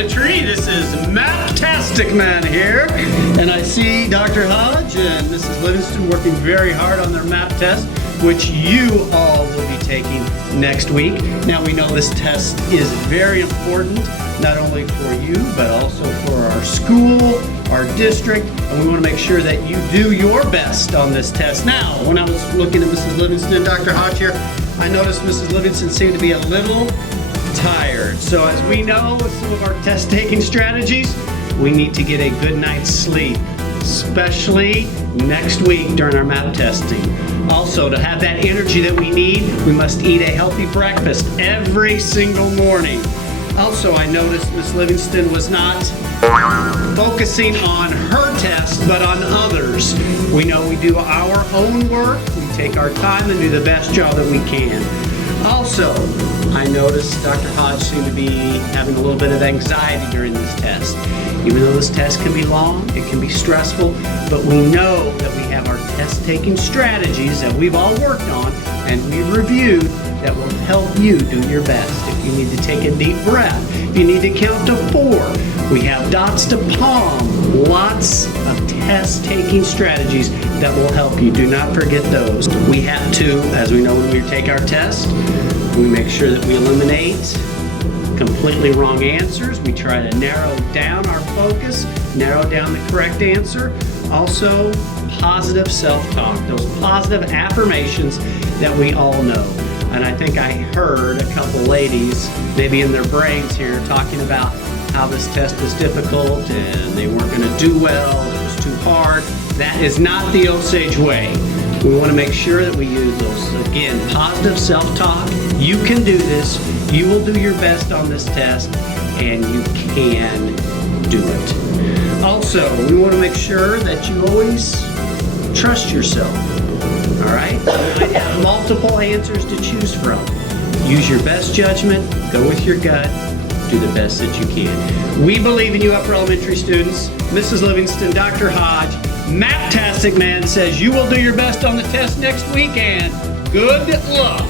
Elementary. This is Maptastic Man here, and I see Dr. Hodge and Mrs. Livingston working very hard on their map test, which you all will be taking next week. Now we know this test is very important, not only for you, but also for our school, our district, and we want to make sure that you do your best on this test. Now, when I was looking at Mrs. Livingston and Dr. Hodge here, I noticed Mrs. Livingston seemed to be a little tired. So as we know with some of our test-taking strategies, we need to get a good night's sleep, especially next week during our map testing. Also, to have that energy that we need, we must eat a healthy breakfast every single morning. Also, I noticed Miss Livingston was not focusing on her test, but on others. We know we do our own work, we take our time and do the best job that we can. Also, I noticed Dr. Hodge seemed to be having a little bit of anxiety during this test. Even though this test can be long, it can be stressful, but we know that we have our test-taking strategies that we've all worked on and we've reviewed that will help you do your best. If you need to take a deep breath, if you need to count to 4, we have dots to palm, lots of test-taking strategies that will help you. Do not forget those. We have to, as we know when we take our test, we make sure that we eliminate completely wrong answers. We try to narrow down our focus, narrow down the correct answer. Also, positive self-talk, those positive affirmations that we all know. And I think I heard a couple ladies, maybe in their brains here, talking about how this test was difficult and they weren't going to do well, it was too hard. That is not the Osage way. We want to make sure that we use those, again, positive self-talk. You can do this, you will do your best on this test, and you can do it. Also, we want to make sure that you always trust yourself. All right? You might have multiple answers to choose from. Use your best judgment, go with your gut, do the best that you can. We believe in you, upper elementary students. Mrs. Livingston, Dr. Hodge, Maptastic Man says you will do your best on the test next week, and good luck.